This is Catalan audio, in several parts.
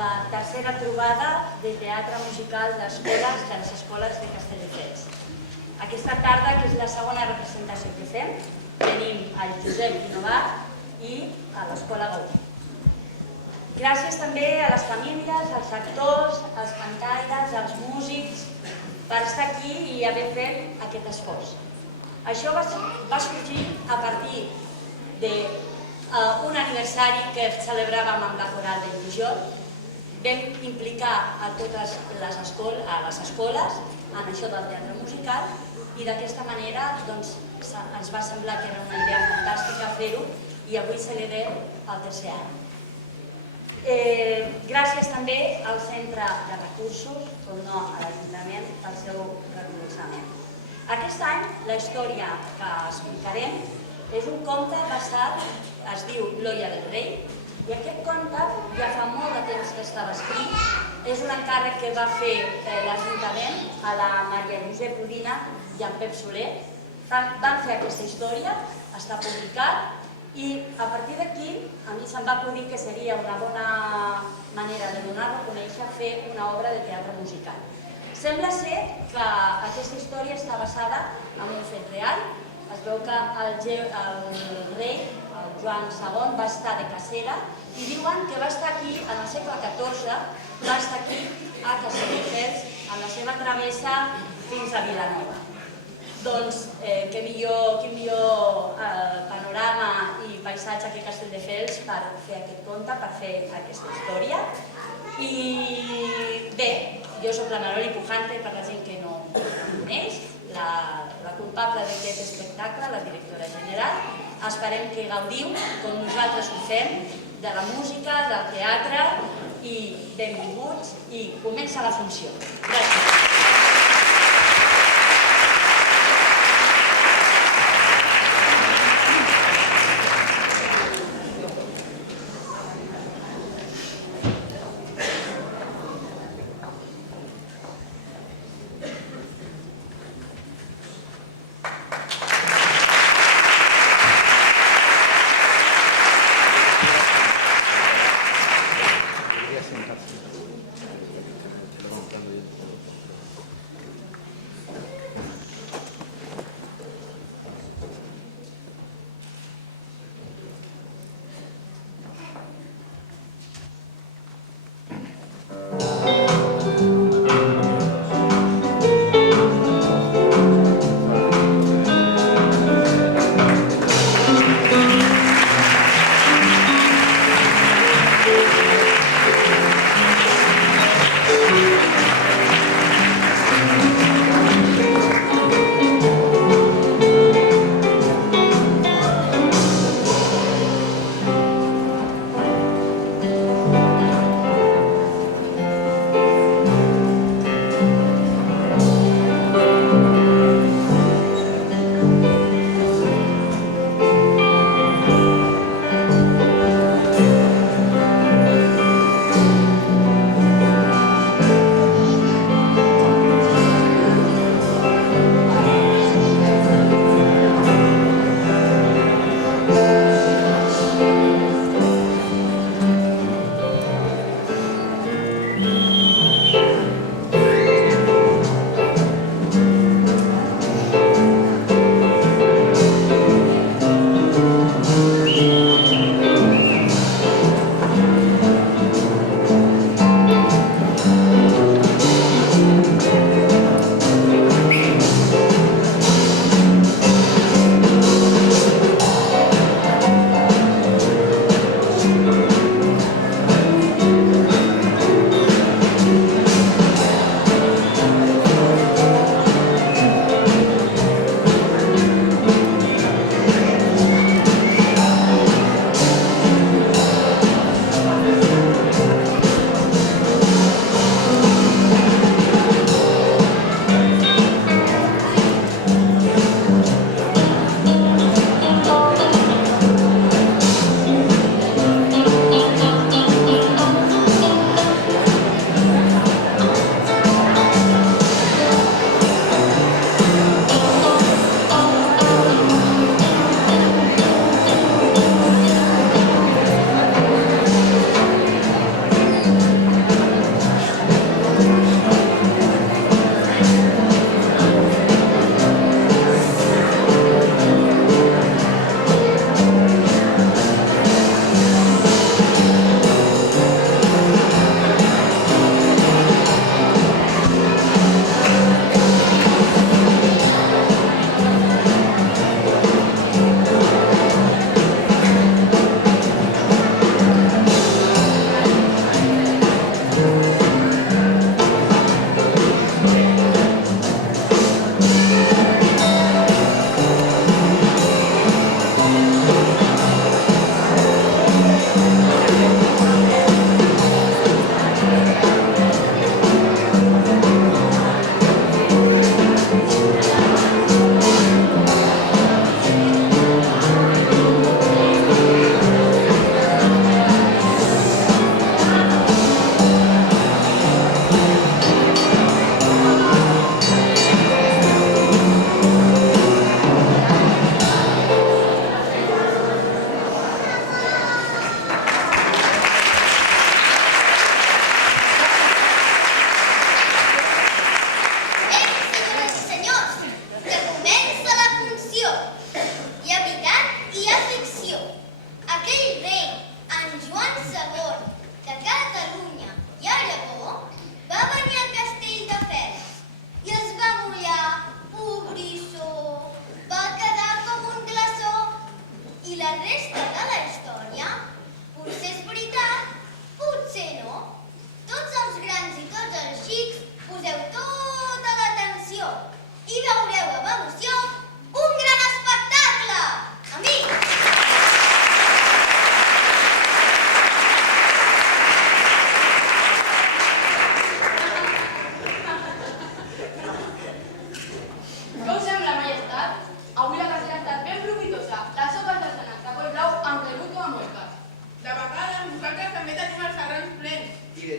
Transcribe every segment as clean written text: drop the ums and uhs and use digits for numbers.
la tercera trobada de teatre musical d'escoles de les escoles de Castelldefels. Aquesta tarda, que és la segona representació que fem, tenim el Josep Guinovar i a l'Escola Gaudí. Gràcies també a les famílies, als actors, als cantaires, als músics, per estar aquí i haver fet aquest esforç. Això va sorgir a partir d'un aniversari que celebràvem amb la coral del Pujol. Vam implicar a totes les escoles en això del teatre musical i d'aquesta manera ens va semblar que era una idea fantàstica fer-ho i avui celebrem el tercer any. Gràcies també al Centre de Recursos, com no a l'Ajuntament, pel seu reconeixement. Aquest any la història que explicarem és un conte basat, es diu L'Olla del Rei, i aquest conte ja fa molt de temps que estava escrit. És un encàrrec que va fer l'Ajuntament a la Maria Josep Udina i en Pep Soler. Van fer aquesta història, està publicat, i a partir d'aquí a mi se'm va acudir que seria una bona manera de donar-lo a conèixer fer una obra de teatre musical. Sembla ser que aquesta història està basada en un fet real. Es veu que el rei, el Joan II, va estar de cacera i diuen que va estar aquí en el segle XIV, va estar aquí a Castelldefels en la seva travessa fins a Vilanova. Doncs quin millor panorama i paisatge que Castelldefels per fer aquest conte, per fer aquesta història. I bé, jo soc la Manoli Pujante, per la gent que no em coneix, la culpable d'aquest espectacle, la directora general. Esperem que gaudiu, com nosaltres ho fem, de la música, del teatre, i benvinguts, i comença la funció. Gràcies.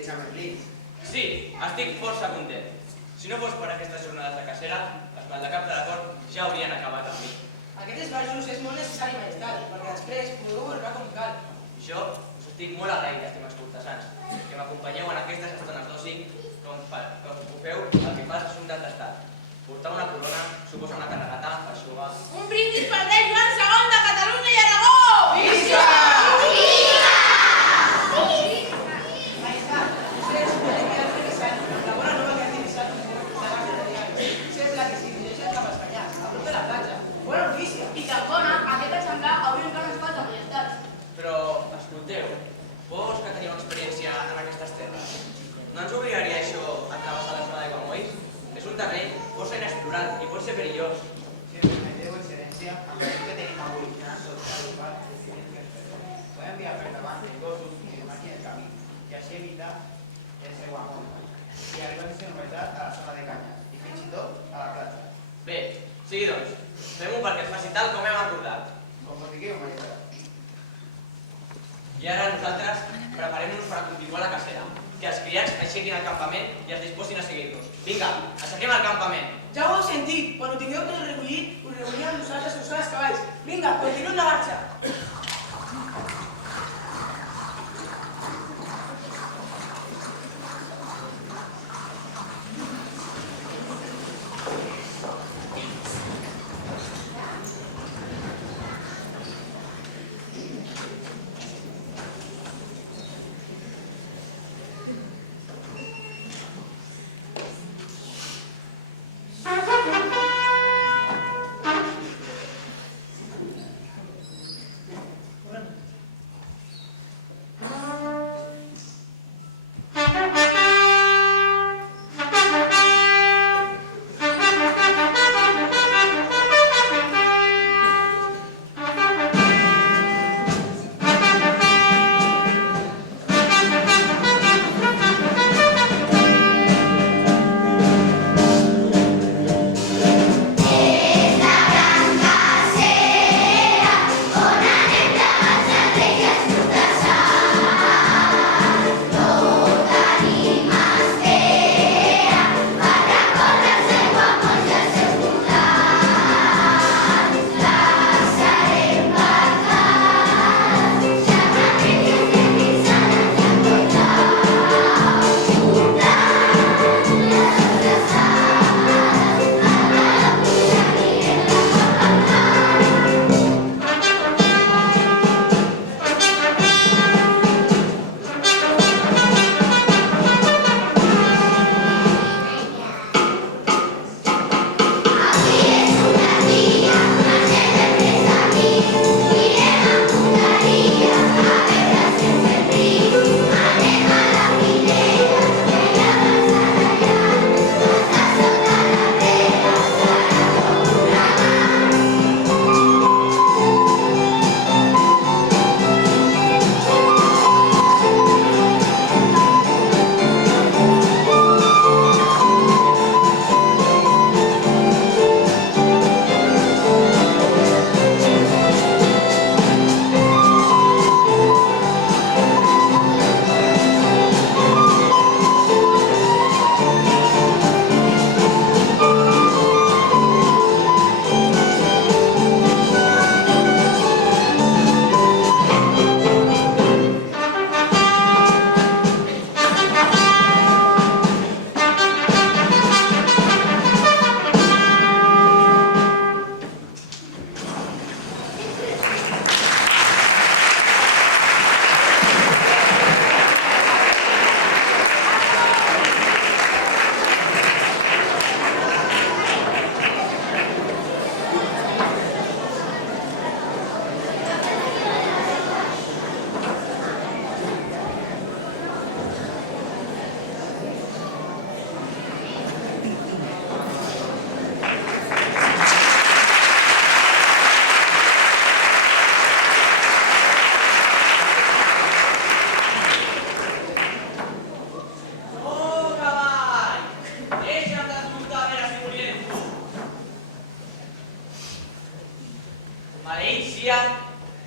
ets a Merlí. Sí, estic força content. Si no fos per aquestes jornades de cacera, els maldecaps de la cort ja haurien acabat amb mi. Aquest esbarjos és molt necessari, majestat, perquè després podeu governar com cal. I jo us estic molt agraït, estimats cortesans, que m'acompanyeu en aquestes estones d'oci com ho feu el que fa els assumptes d'estat. Portar una corona suposa una carregata per jugar. Un brindis pel rei Joan II de Catalunya i Aragó! Visca! Majestat, ustedes pueden quedar revisant la bona nova que han divisat de base de diaris. Sembla que s'hi dirigeixen cap als Canyars, a prop de la platja. Bona notícia! I Tarragona, aquest exemplar avui encara ens falta, majestat. Però, escolteu, vos que teniu experiència en aquestes terres, no ens obligaria això a travessar la zona d'Aiguamolls? És un terreny força inexplorat i pot ser perillós. Si em permeteu, excel·lència, amb el que tenim avui i anar sota el bar de finances, podem enviar per davant els gossos i de màquina del camí, i així evitar el seu amor. I arribem sense novetat a la zona de Canyes, i fins i tot a la platja. Bé, sigui doncs, fem-ho perquè es faci tal com hem acordat. Com us digueu, majestat. I ara nosaltres preparem-nos per a continuar la cacera. Que els criats aixequin el campament i es disposin a seguir-nos. Vinga, aixequem el campament. Ja ho heu sentit, quan ho tingueu tot recollit, us reuniu amb nosaltres que us fan els cavalls. Vinga, continuem la marxa.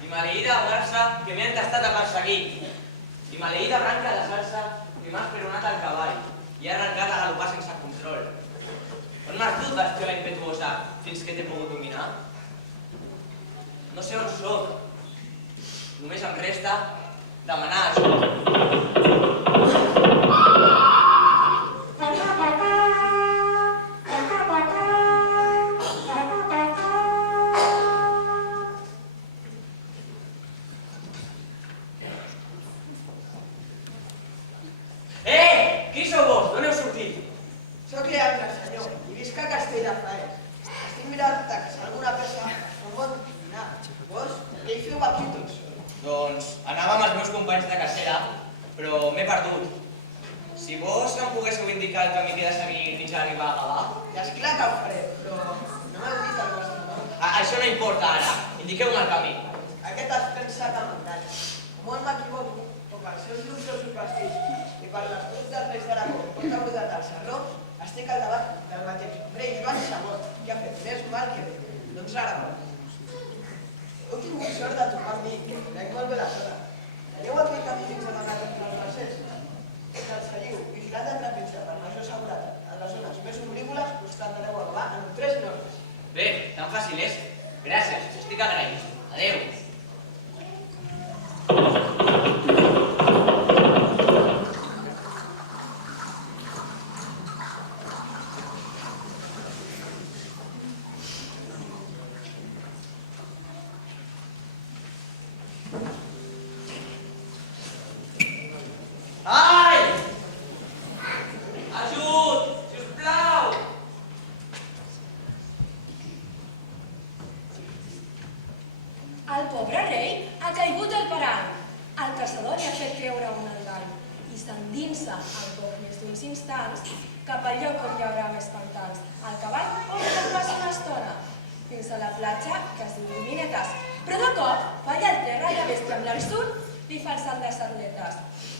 i maleïda garça que m'he entestat a perseguir, i maleïda branca de salsa que m'ha esperonat el cavall i ha arrencat a galopar sense control. On m'has dut, bestiola impetuosa, fins que t'he pogut dominar? No sé on soc. Només em resta demanar ajuda. Qui sou vos? D'on heu sortit? Soc Leandre, senyor, i visc a Castelldefels. Estic mirant de caçar alguna peça on pot dinar. Vos, què hi feu aquí tots? Doncs anava amb els meus companys de cacera, però m'he perdut. Si vos em poguéssiu indicar el camí que he de seguir fins a arribar a Gavà... Ja és clar que ho faré, però no m'heu dit el vostre nom. Això no importa ara. Indiqueu-me el camí. Aquest es pensa que m'enganya. Molt m'equivoco, o pels seus luxosos vestits i per les grups dels Reis d'Aragó on ha buidat el Sarró, estic al davant del mateix rei Joan Samot, que ha fet més mal que bé. Doncs Aragó. Heu tingut sort de tocar amb mi, que conec molt bé la zona. Aneu aquí el camí fins a amagat entre els bracers. Que el seguiu, vigilant de trepitja per major seguretat en les zones més ombrívoles, us tardareu a Gavà en 3 normes. Bé, tan fàcil és. Gràcies, estic agraït. Adéu. Ai! Ajut! Sisplau! El pobre rei ha caigut al parany. El caçador li ha fet treure un engany i s'endinsa al poc més d'uns instants cap al lloc on hi haurà més pantans. El cavall pot passar una estona fins a la platja que es diu Minetes, però de cop falla el terra i la bèstia amb l'arsut li fa el salt de atletes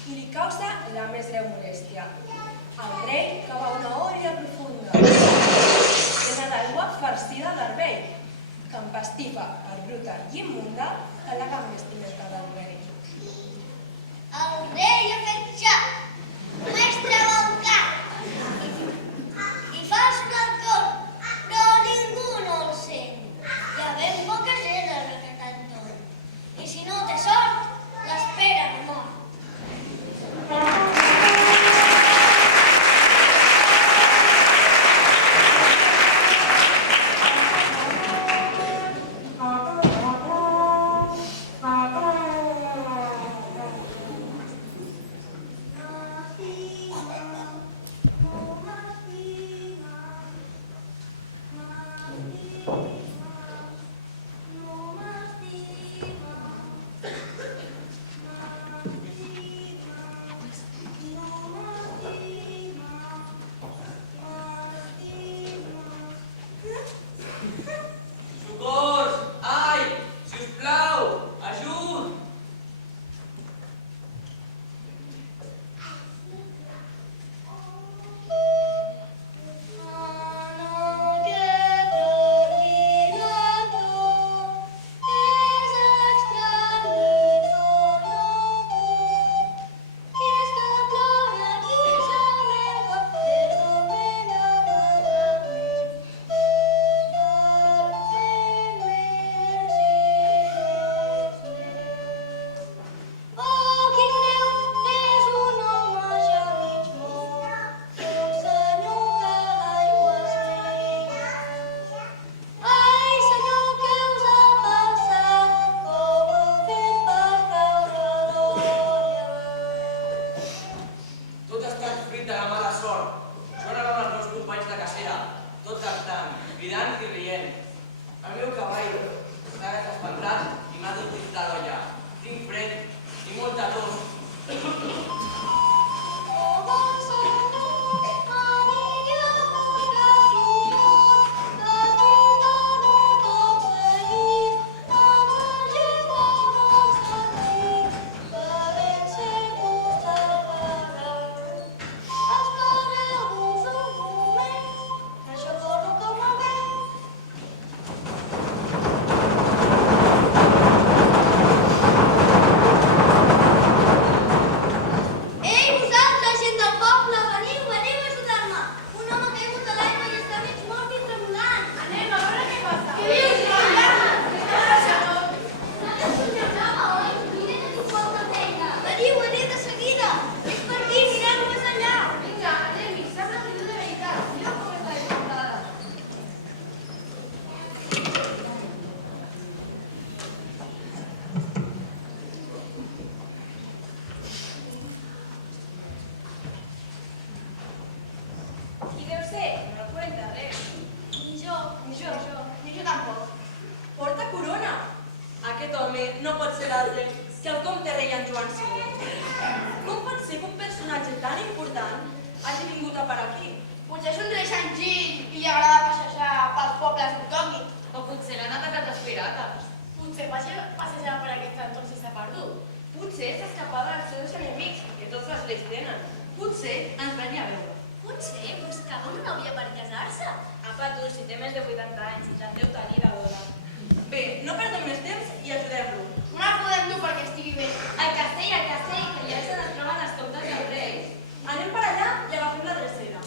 i li causa la més greu molèstia. El rei cava una olla profunda plena d'aigua farcida d'arvell que empastifa per bruta i immunda que la gamestimeta del rei. El rei ha fet ja, mestre Balcar, i fa el cor, però ningú no el sent. Hi ha ben poca gent a aquest entorn, i si no té sort, l'espera no mor. senyor. Com pot ser que un personatge tan important hagi vingut a parar aquí? Potser és un rei senzill i li agrada passejar pels pobles autòctons. O potser l'han atacat els pirates. Potser passejava per aquest entorn sense perdut. Potser s'escapava dels seus enemics, que tots els lleis tenen. Potser ens venia a veure. Potser buscava una nòvia per casar-se. Apa, tu, si té més de 80 anys i te'n deu tenir la dona. Bé, no perdem més temps i ajudem-lo. No la podem dur perquè estigui bé. Al castell, que ja se n'es troben els comptes dels reis. Anem per allà i agafem la drecera.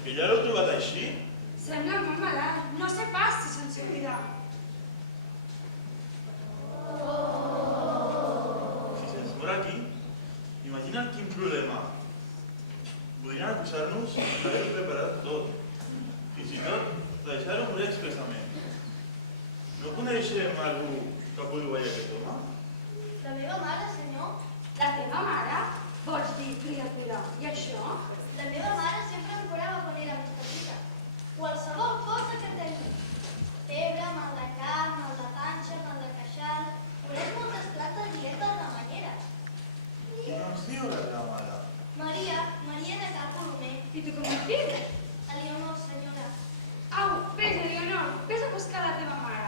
Que ja l'heu trobat així? Sembla molt malalt. No sé pas si se'n sortirà. Si se'ns mor aquí, imagina't quin problema. Podrien acusar-nos d'haver preparat tot. Fins i tot de deixar-ho morir expressament. No coneixem algú que pugui guanyar aquest home? La meva mare, senyor. La teva mare? Vols dir, criatura, i això? La meva mare sempre em curava quan era més petita. Qualsevol cosa que tenia. Febre, mal de cap, mal de panxa, mal de queixal. Coneix moltes plantes i herbes de manera. Qui no ens diu la teva mare? Maria de Cal Colomer. I tu com et dius? Eleonor, senyora. Au, vés, Eleonor, vés a buscar la teva mare.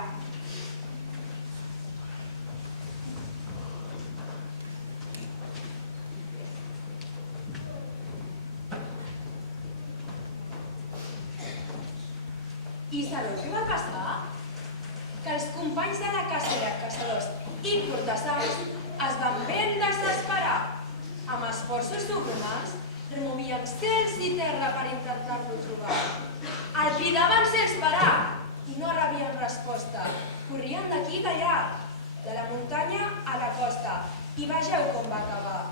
I sabeu què va passar? Que els companys de la cacera, caçadors i cortesans es van ben desesperar. Amb esforços sobrehumans, i terra per intentar-lo trobar. El cridaven sense parar i no rebien resposta. Corrien d'aquí i d'allà, de la muntanya a la costa, i vegeu com va acabar.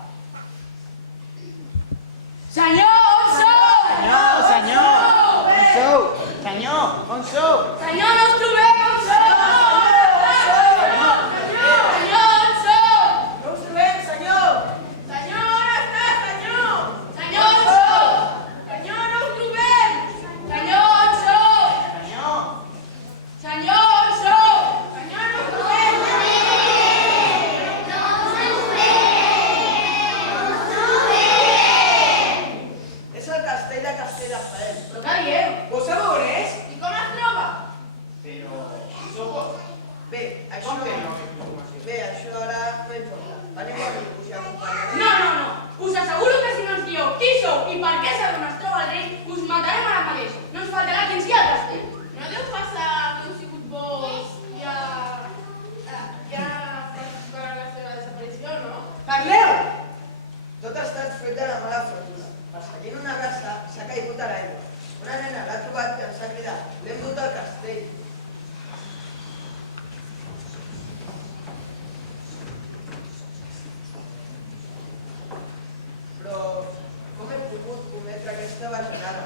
Senyor, on sou? Senyor, senyor! On sou? Senyor, on sou? Senyor, no us trobem, on sou? Senyor, on sou? No us trobem, senyor! Senyor, on està, senyor? Senyor, on sou? Senyor, no us trobem! Senyor, on sou? Senyor! Senyor, on sou? Senyor, no us trobem! És el castell de Castelldefels. Però què dieu? Vos sabeu on és? I com es troba? Però, sou vos? Bé, això... Com teniu aquesta informació? Bé, això ara no importa. Veniu a mi, us hi acompanyaré. No. Us asseguro que si no ens dieu qui sou i per què sabeu on es troba el rei, us matarem ara mateix. No ens faltarà qui ens hi ha al castell. No deu passar que heu sigut vos ja per la seva desaparició, no? Parleu! Tot ha estat fruit de la mala fortuna. Perseguint una garça, s'ha caigut a l'aigua. Una nena l'ha trobat i ens ha cridat. L'hem dut al castell. Però com he pogut cometre aquesta bajanada?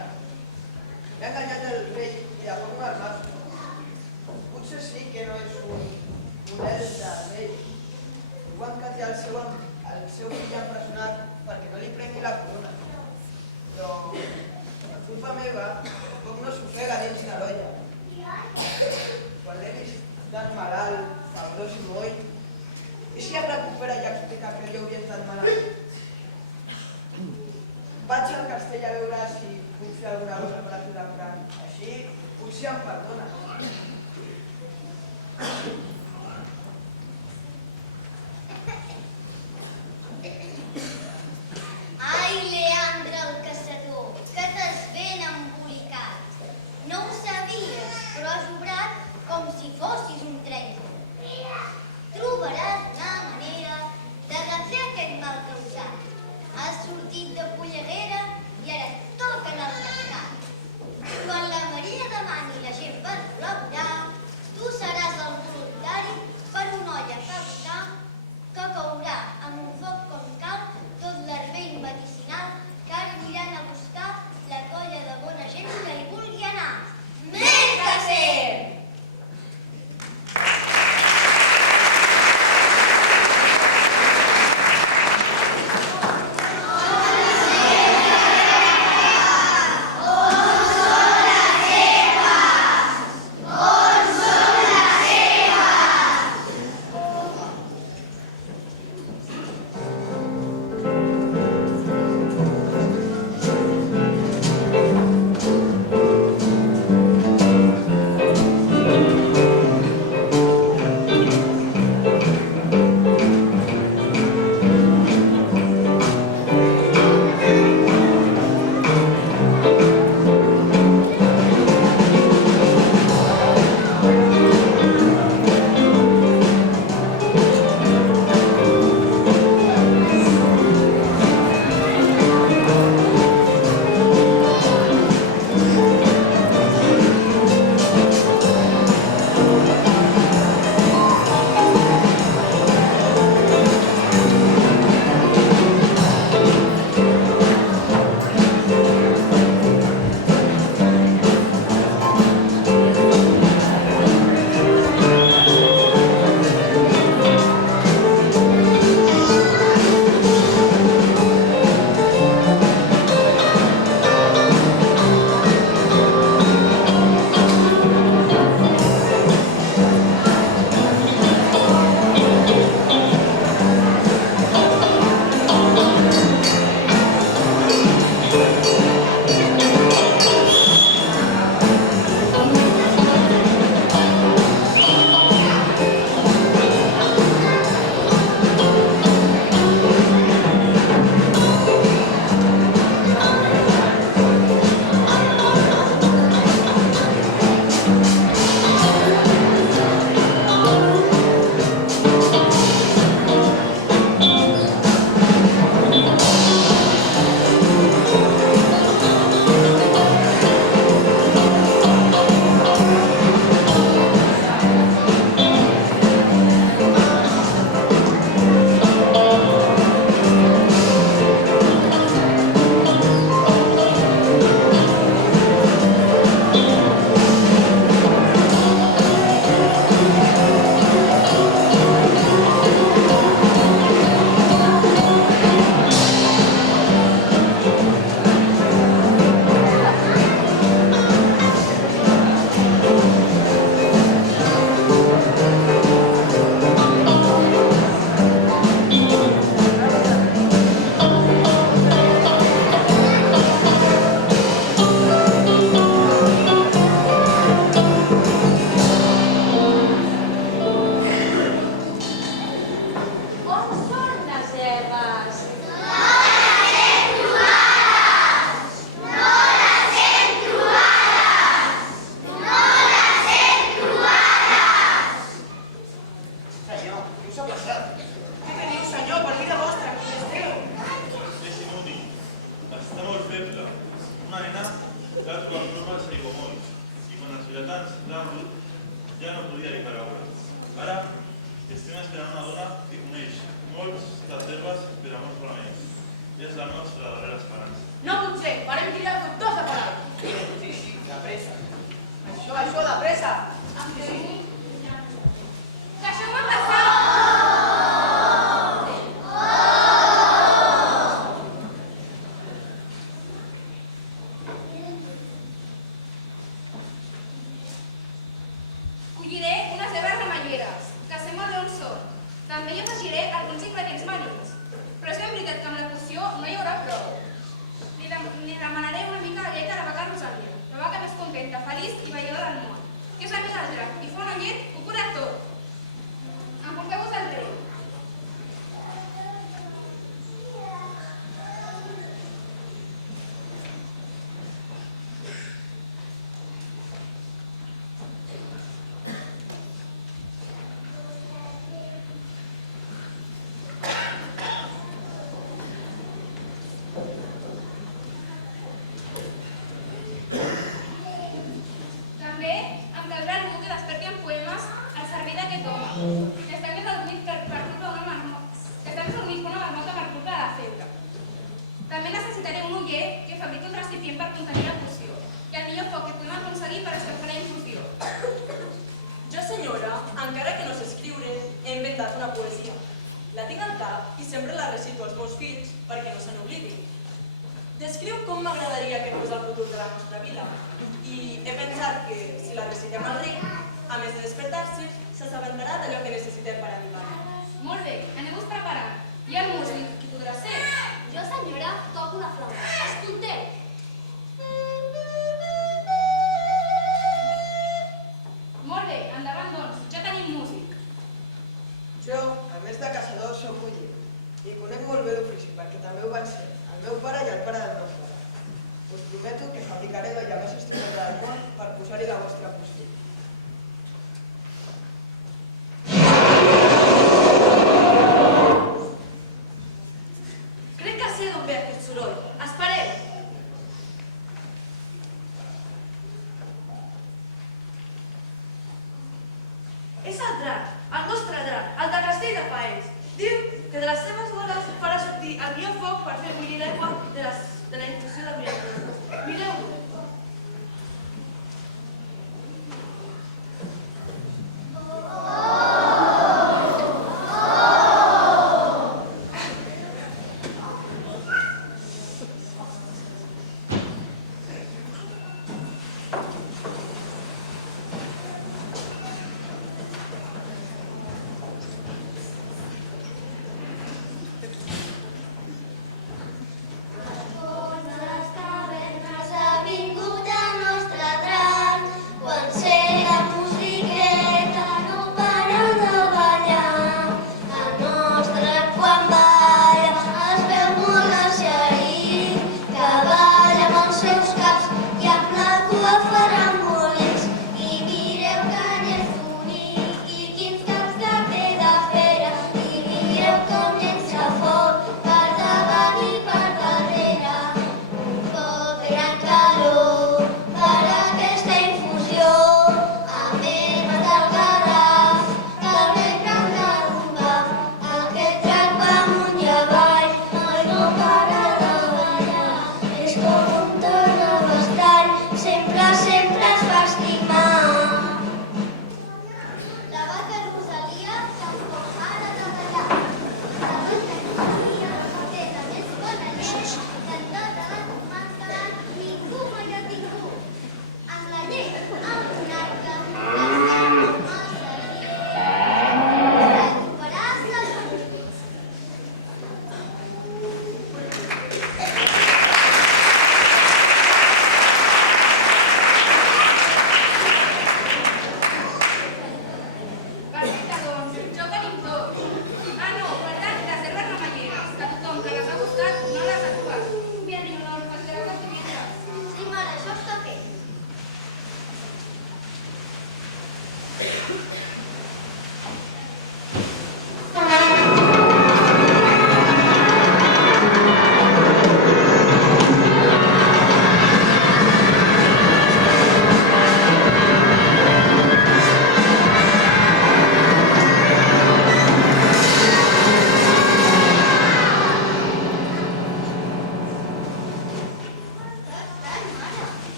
He enganyat el rei i a poc armat. Potser sí que no és un model de rei. Quan que té el seu fill empresonat perquè no li prengui la corona. Però, per culpa meva, tampoc no s'ofega dins de l'olla. Quan l'he vist tan malalt, febrós i moll, i si es recupera i explica que li hauria tan malalt? Vaig al castell a veure si puc fer alguna cosa per ajudar a Fran. Així, potser em perdona. Ai, Leandre el caçador, que t'has ben embolicat. No ho sabies, però has obrat com si fossis un trènol. Trobaràs una manera de refer aquest mal causat. Has sortit de polleguera i ara et toca en el rescat. Quan la Maria demani la gent per col·laborar, tu seràs el voluntari buscar trobar formes aiguamolls i quan els vilatans l'han dut ja no podia dir paraula. Ara estem esperant una dona que coneix molts les herbes per a molts fonaments. És la nostra darrera esperança. No potser, farem cridar els doctors de parar. Sí, la pressa. Això, de pressa! Que això m'ha passat! Colliré unes herbes remeieres, que sembla d'on són. També hi afegiré alguns ingredients marins. Però és ben veritat que amb la poció no hi haurà prou. Li demanaré una mica de llet a la vaca Rosalia, la vaca més contenta, feliç i balladora del món, que és amiga del drac i fa una llet, ho cura tot. Emporteu-vos el rei. També em caldrà algú que desperti amb poemes al servei d'aquest home, que està més adormit per culpa d'una marmota per culpa de la febre. També necessitaré un uller que fabriqui un recipient per contenir la poció i el millor foc que podem aconseguir per escalfar la infusió. Jo, senyora, encara que no sé escriure, he inventat una poesia. La tinc al cap i sempre la recito als meus fills perquè no se n'oblidin. Descriu com m'agradaria que fos el futur de la nostra vila i he pensat que si la recitem al rei, a més de despertar-se, s'assabentarà d'allò que necessitem per animar. Molt bé, aneu-vos preparant. I el músic, qui podrà ser? Jo, senyora, toco la flauta. Escolteu. Molt bé, endavant doncs, ja tenim músic. Jo, a més de caçador, soc muller. I conec molt bé l'ofici, perquè també ho van ser el meu pare i el pare del meu pare. Us prometo que fabricaré l'olla més estimada del món per posar-hi la vostra poció. Crec que sé d'on ve aquest soroll. Espereu! És el drac, el nostre drac, el de Castell de Faens. Diu que de les seves boles farà sortir el millor foc per fer bullir l'aigua de la infusió del miracle. Mireu-ho! Bones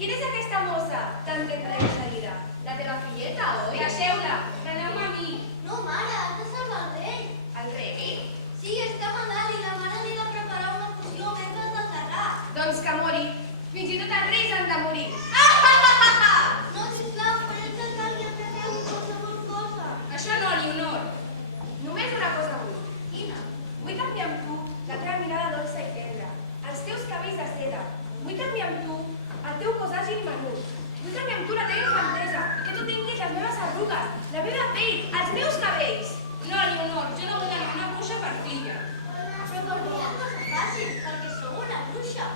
quina és aquesta mossa tan que et treu seguida? La teva filleta, oi? Deixeu-la, preneu-me a mi. No, mare, has de salvar el rei. El rei? Sí, està malalt i la mare li ha de preparar una poció mentre de terrar. Doncs que mori. Fins i tot els reis han de morir. No, sisplau, faré que calgui a prefer qualsevol cosa. Això no, Leonor. Només una cosa vull. Quina? Vull canviar amb tu la teva mirada dolça i tendra, els teus cabells de seda. Vull canviar amb tu el teu cos àgil menut. Vull canviar amb tu la teva infantesa i que tu tinguis les meves arrugues, la meva pell, els meus cabells. No, Leonor, jo no vull tenir una bruixa per filla. Però per mi és cosa fàcil, perquè sou una bruixa.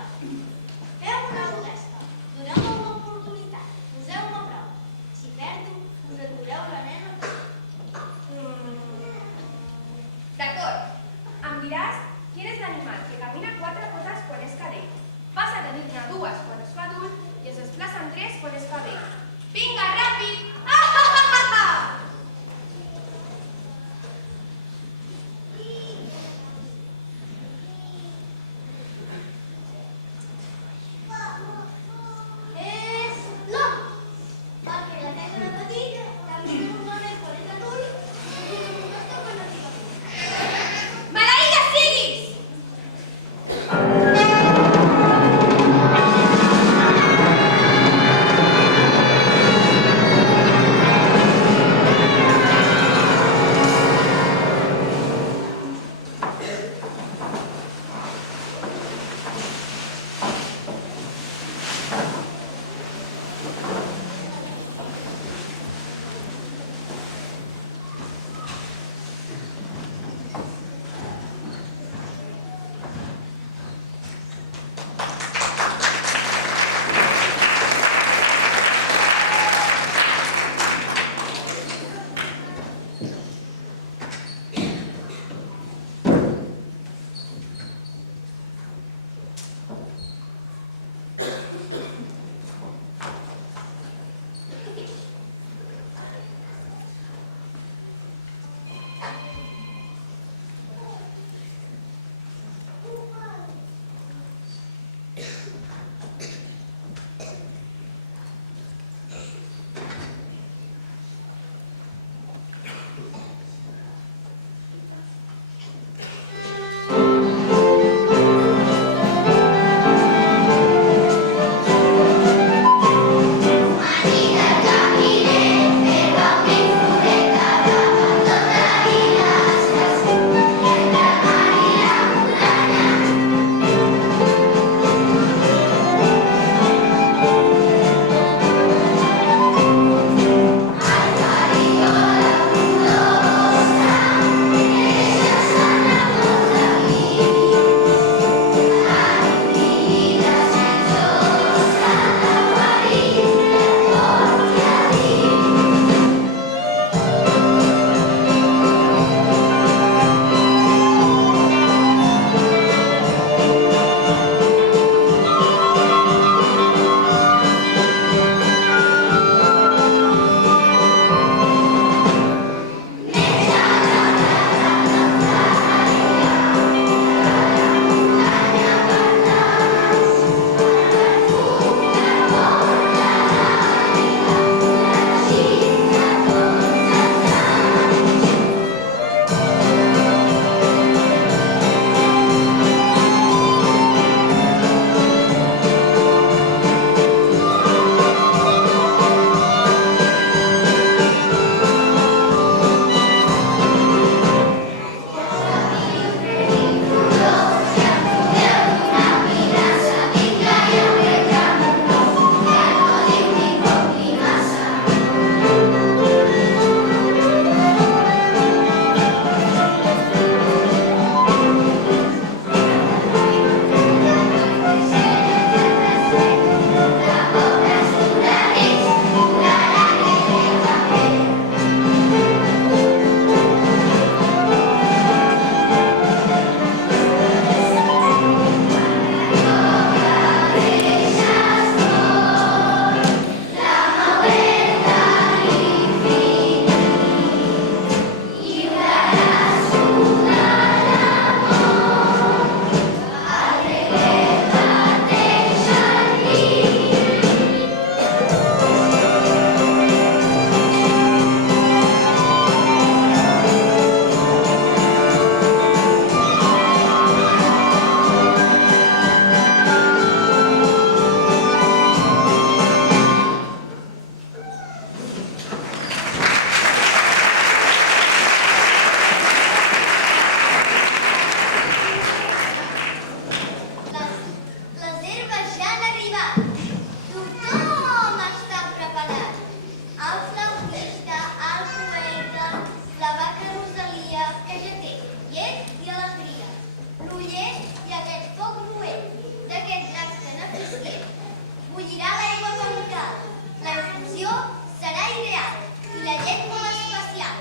ideal i la llengua especial,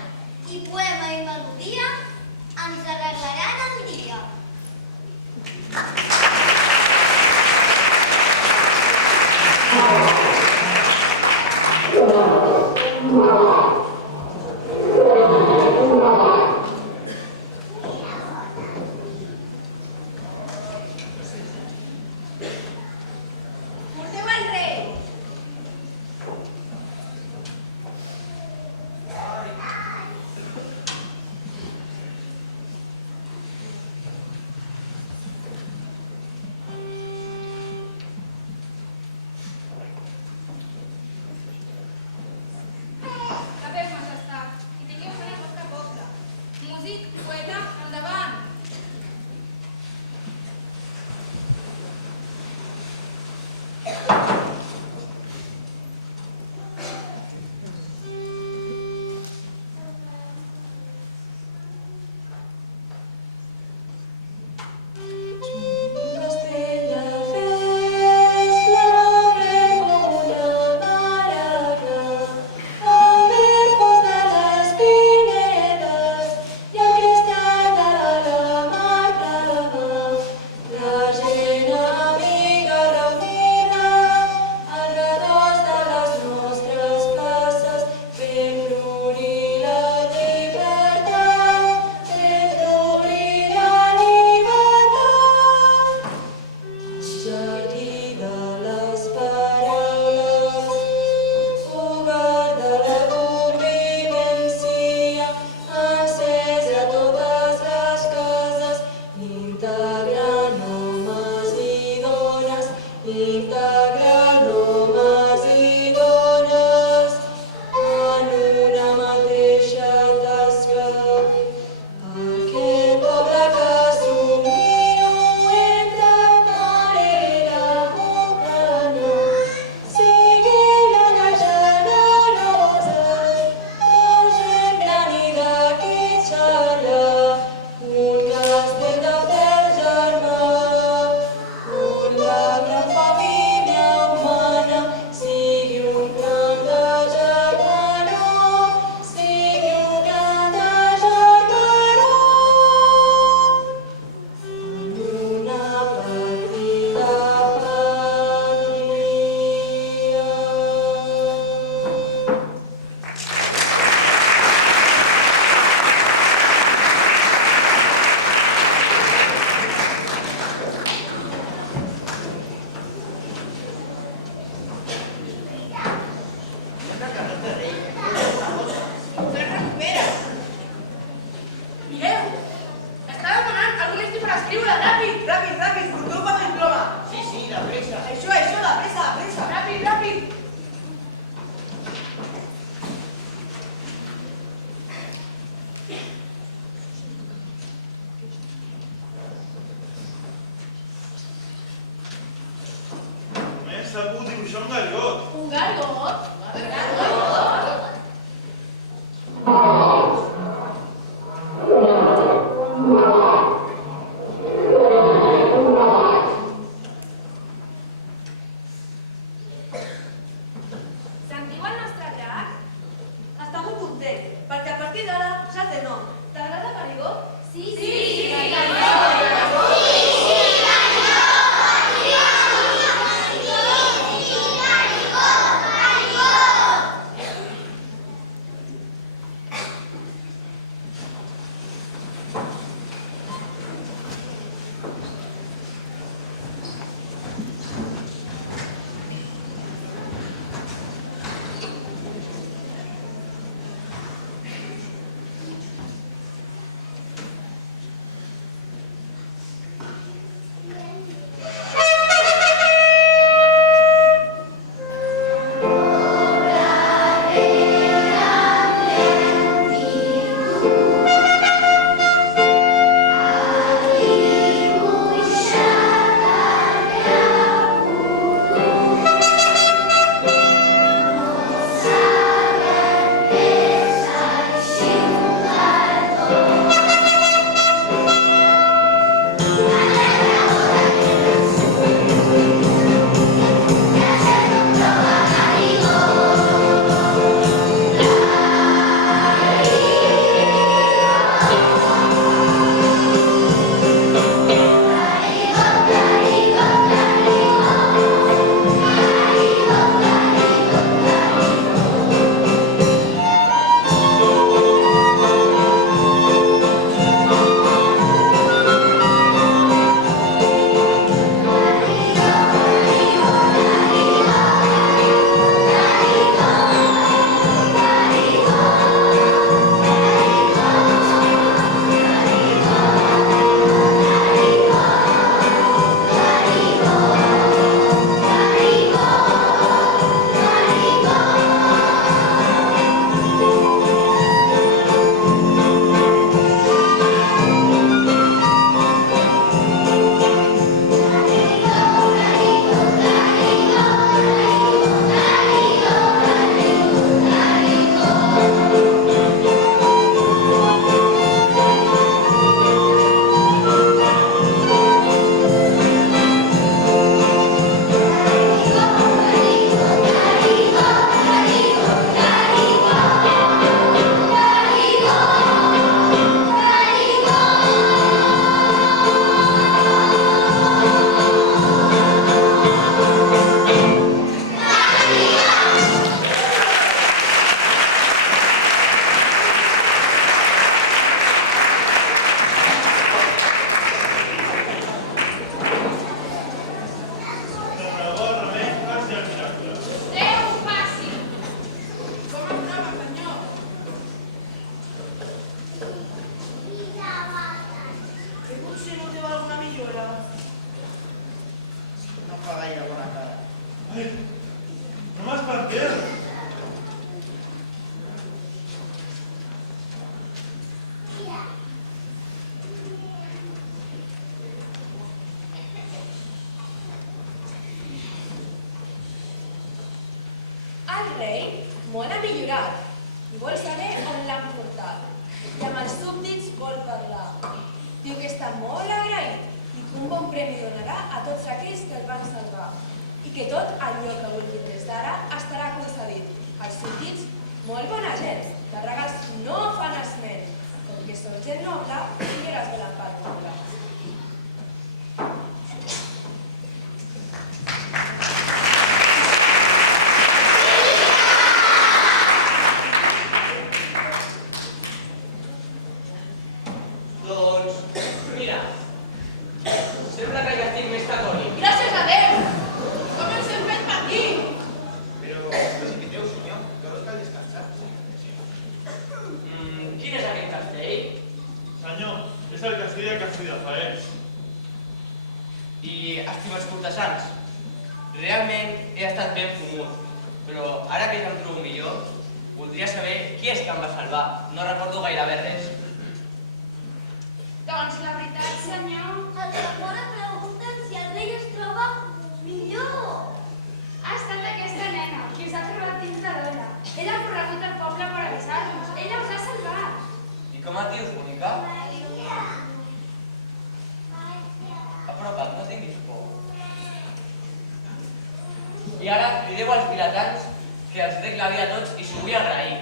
i poema i melodia ens arreglaran el dia. Porteu el rei! Sabeu, majestat, i tingueu en el vostre poble. Músic, poeta, endavant! sabut dibuixar un gallot. Un gallot? Sentiu el nostre drac? Està molt content, perquè a partir d'ara ja té nom. T'agrada, Marigó? Sí, Javier! El rei molt ha millorat i vol saber on l'han portat. I amb els súbdits vol parlar. Diu que està molt agraït i que un bon premi donarà a tots aquells que el van salvar. I que tot allò que vulguin des d'ara estarà concedit. Els súbdits, molt bona gent, de regals no fan esment, com que són gent noble i que les volen pel poble. Doncs, mira, sembla que ja estic més catòlic. Gràcies a Déu! Com ens hem fet per aquí? Però precipiteu, senyor, que no cal descansar. Quin és aquest castell? Senyor, és el castell de Castelldefels. I, estimats cortesans, realment he estat ben fumut, però ara que ja em trobo millor, voldria saber qui és que em va salvar. No recordo gairebé res. Doncs la veritat, senyor, Els de fora pregunten si el rei es troba millor. ha estat aquesta nena qui us ha trobat dins de l'olla. Ella ha corregut al poble per avisar-nos. Ella us ha salvat. I com et dius, bonica? Apropa't, no tinguis por. I ara li diu als vilatans que els dec la vida a tots i s'ho vull agrair.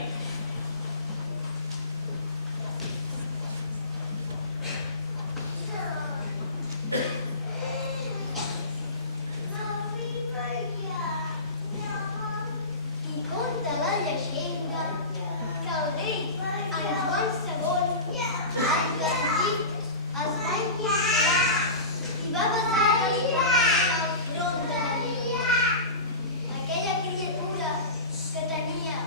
I conta la llegenda que el rei, en Joan II, esplendit, es va incorporar i va batallar al front de la Lleida. Aquella criatura que tenia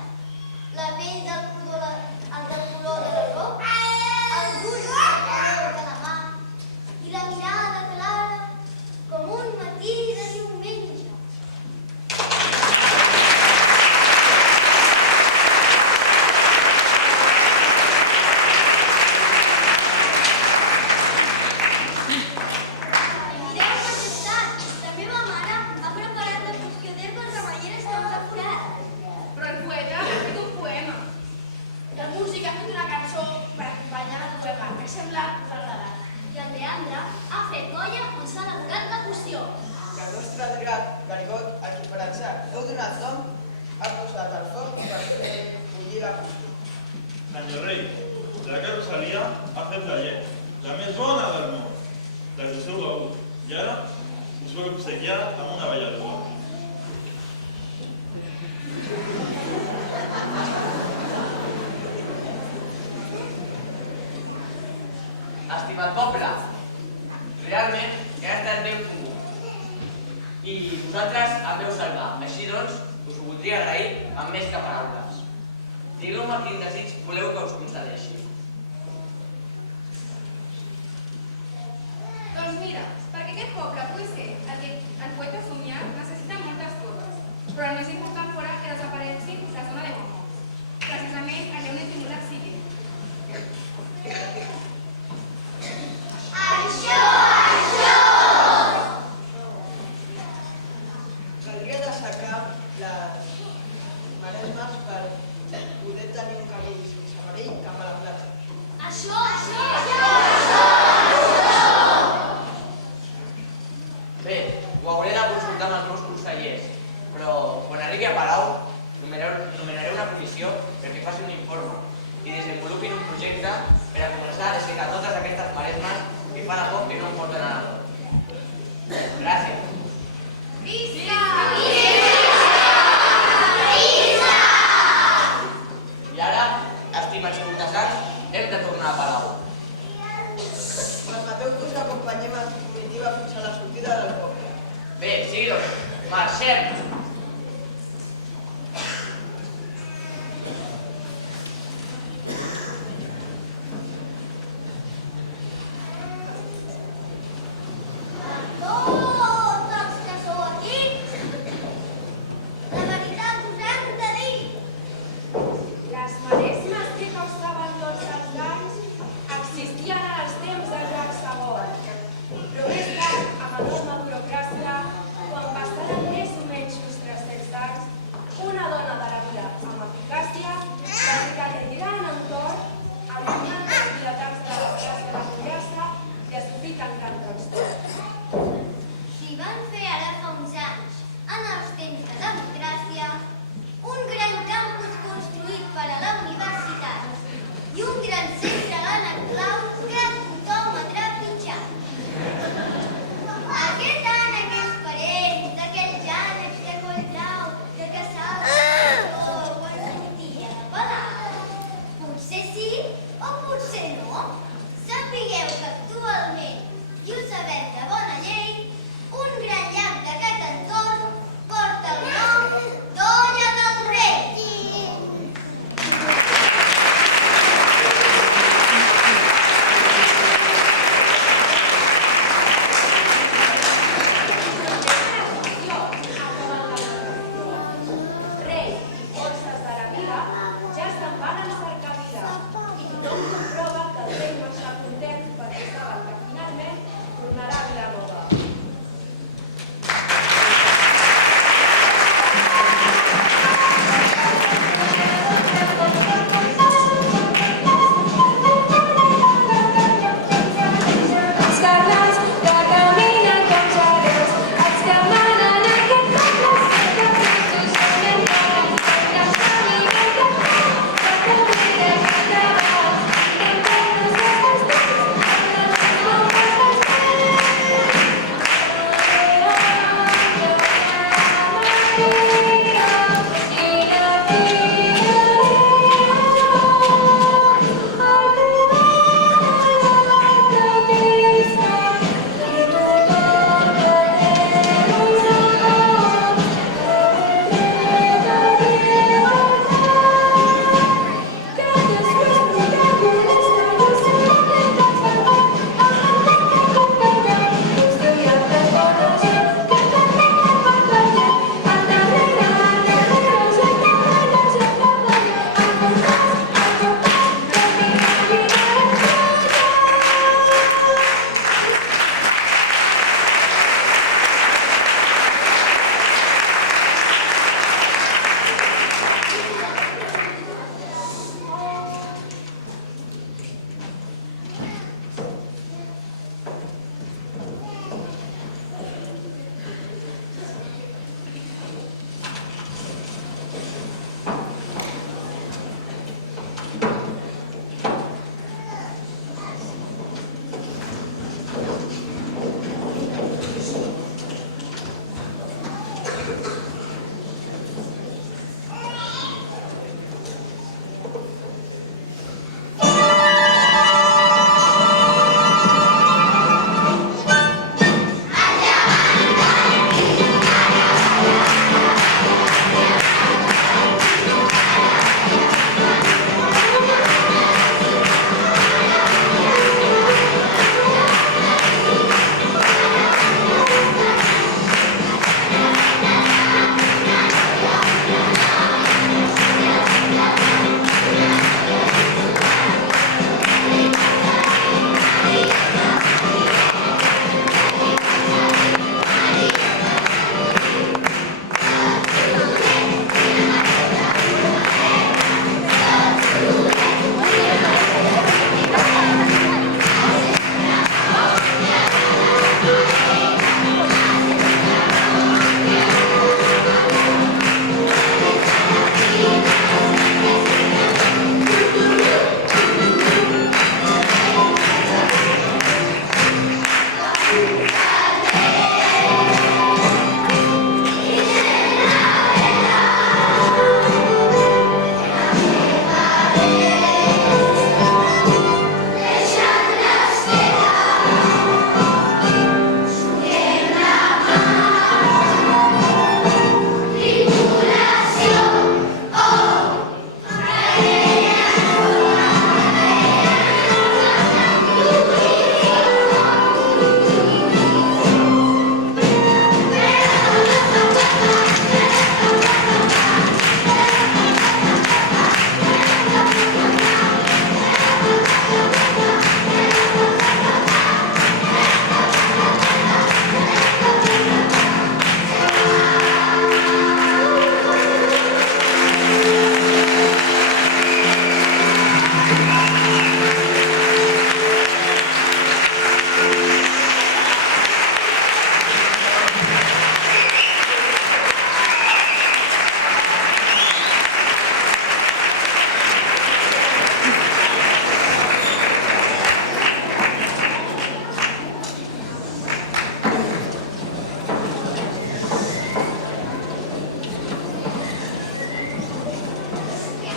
la pell del color de l'arró, els ulls del color de la mà i la mirada clara com un matí de diumenge. Mireu, majestat, la meva mare ha preparat la fusió d'herbes remenyeres que us ha curat. Però el poeta ha fet un poema. La música ha fet una cançó per acompanyar el poema, que sembla que us ha agradat. I el Leandre ha fet l'olla on s'ha elaborat la fusió. Que el nostre admirat Garigot, a qui per atzar heu donat nom, ha posat al foc per fer bullir la fusió. Senyor rei, la carrosseria ha fet la llet, la més bona del món, la que us heu begut. I ara us vull obsequiar amb una balladura. Estimat poble, realment he estat ben fumut. I vosaltres em veu salvar. Així doncs, us ho voldria agrair amb més que paraules. Digueu-me quin desig voleu que us concedeixi. Doncs mira, perquè aquest poble pugui ser el que el poeta somiat necessita moltes coses. Però el més important fora que desaparegui la zona de Mamó. Precisament allà on he tingut l'exili. Caldria dessecar les maresmes per poder tenir un camí sense perill cap a la platja. Això! Bé, ho hauré de consultar amb els meus consellers, però quan arribi a Palau nomenaré una comissió perquè faci un informe i desenvolupin un projecte per a començar a dessecar totes aquestes maresmes que fa de poc que no em porten a la dona. Gràcies. Visca! I ara, estimats cortesans, hem de tornar a Palau. Permeteu que us acompanyem en comitiva fins a la sortida del poble. Bé, sí, doncs, marxem! Tots els que sou aquí,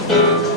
Thank you.